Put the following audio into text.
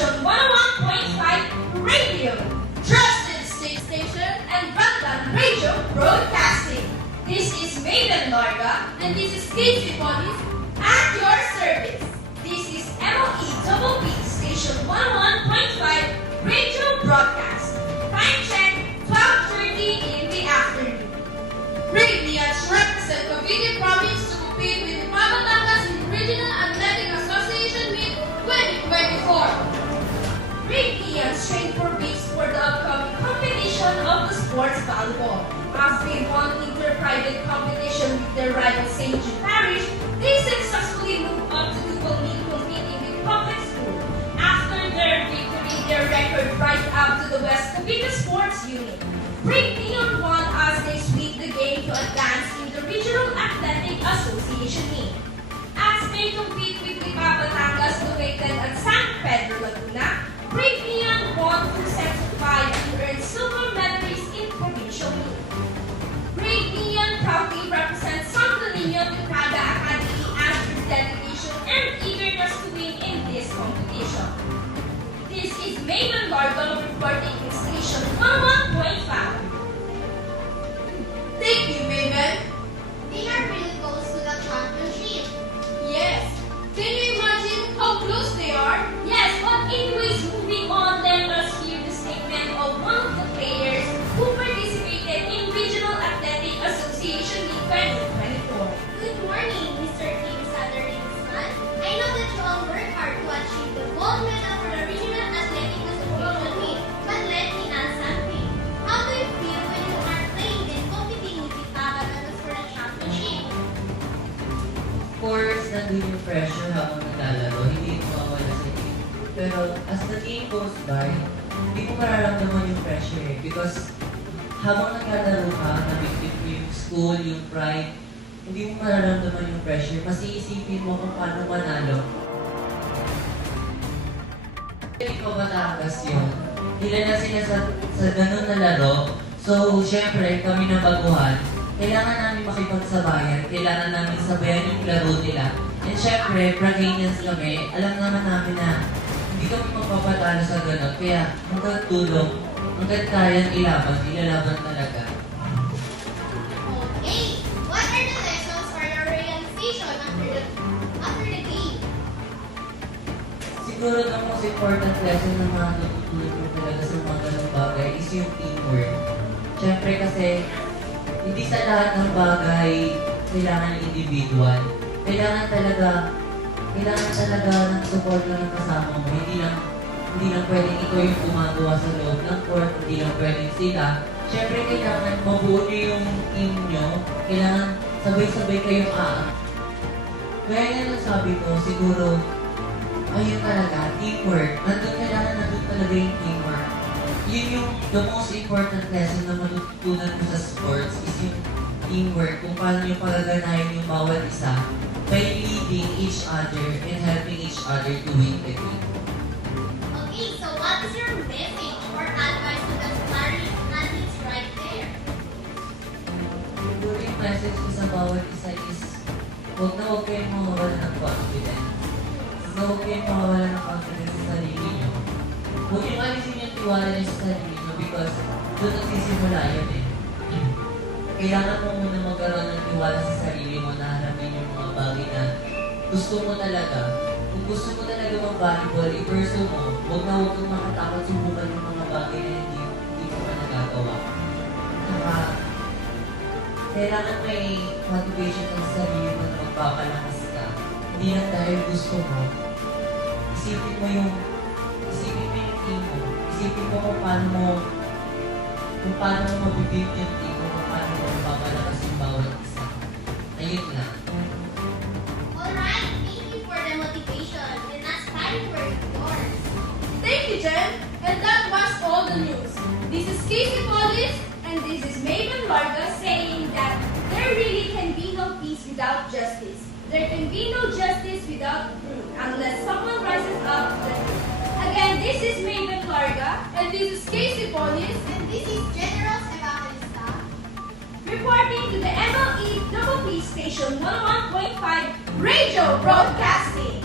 Station 101.5 Radio, Trusted Station and Batman Radio Broadcasting. This is Maven Larga and this is Casey Police at your service. This is MOE Station 101.5 Radio Broadcast. Time check, 12:30 in the afternoon. Radiants represent Cavite Province to compete with Batangas Regional Athletic Association Meet 2024. Radiants train for weeks for the upcoming competition of the sports volleyball. As they won inter-private competition with their rival St. Jude Parish, they successfully moved up to Ducal Meet competing with public school. After their victory, their record right up to the West Cavite Sports Unit. Break Neon won as they sweep the game to advance in the Regional Athletic Association Meet. As they compete with Lipa Batangas located at San Pedro, Laguna, Break Neon won 2 sets to 5 and earned silver medals in provincial meet. Break Neon proudly represents Santo Niño de Prada Academy as their dedication and eagerness to win in this competition. This is Maven Largo reporting in Station 101.5. Thank you, Maven. They are really close to the championship. Yes. Can you imagine how close they are? Yes, but anyways, moving on, let us hear the statement of one of the players who participated in Regional Athletic Association Meet 2024. Good morning, Mr. Kim Satterley-Guzman. I know that you all work hard to achieve the gold medal for the Regional Athletic Association Meet. But let me ask something. How do you feel when you are playing and competing with the Batangas for the championship? Of course, nandun yung pressure habang naglalaro, hindi ito mawala sa team. Pero as the game goes by, hindi mo mararamdaman yung pressure eh. Because habang naglalaro ka, nabigit mo yung school, yung pride, hindi mo mararamdaman yung pressure. Mas iisipin mo kung paano manalo. Hindi ko Batangas yun. Kilala sila sa ganun na laro. So, syempre, kami na baguhan. Kailangan namin makipagsabayan, kailangan namin sabayan yung laro nila. And syempre, Braganians kami, alam naman namin na hindi kami magpapatalo sa gano'n. Kaya hanggang tulong, hanggang kayang ilalaban talaga. Okay. What are the lessons or your realization after the game? Siguro the most important lesson na matutunan mo talaga sa mga ganong bagay is yung teamwork. Syempre kasi, hindi sa lahat ng bagay kailangan individual. Kailangan talaga ng support lang ng kasama mo. Hindi lang pwedeng ikaw yung gumagawa sa loob ng court, hindi lang pwedeng sila. Siyempre, kailangan mabuo yung team nyo. Kailangan sabay-sabay kayong Gaya nga nung sabi ko, siguro, ayun talaga, teamwork. Nandun talaga yung teamwork. Yun yung the most important lesson na matutunan mo sa sports is yung teamwork. Kung paano yung pagaganahin yung bawat isa by leading each other and helping each other to win the game. Okay, so what is your message or advice to the aspiring athletes right there? Siguro yung message ko sa bawat isa is huwag kayong mawawala ng confidence. Huwag kayong mawawala ng confidence sa sarili nyo. Huwag yung alisin yung tiwala nyo sa sarili nyo because doon nagsisimula yun eh. Kailangan mo muna magkaroon ng tiwala sa sarili mo na harapin yung mga bagay na gusto mo talaga. Kung gusto mo talaga mag-volleyball, i-pursue mo. Huwag kang makatakot subukan yung mga bagay na hindi mo pa nagagawa. Saka, kailangan may motivation ng sarili mo na magpapalakas ka. Hindi lang dahil gusto mo. Isipin mo yung team mo. Isipin mo kung paano mo mabibig yung team mo, kung paano mo mapapalakas yung bawat isa. Ayun lang. Alright, thank you for the motivation. And that's time for yours. Thank you, Jen. And that was all the news. This is Casey Police and this is Maven Larga saying that there really can be no peace without justice. There can be no justice without truth unless someone rises up to the truth. Again, this is Maven Larga and this is Casey Police And this is General Evangelista. reporting to the MLE Double P Station 101.5 Radio Broadcasting.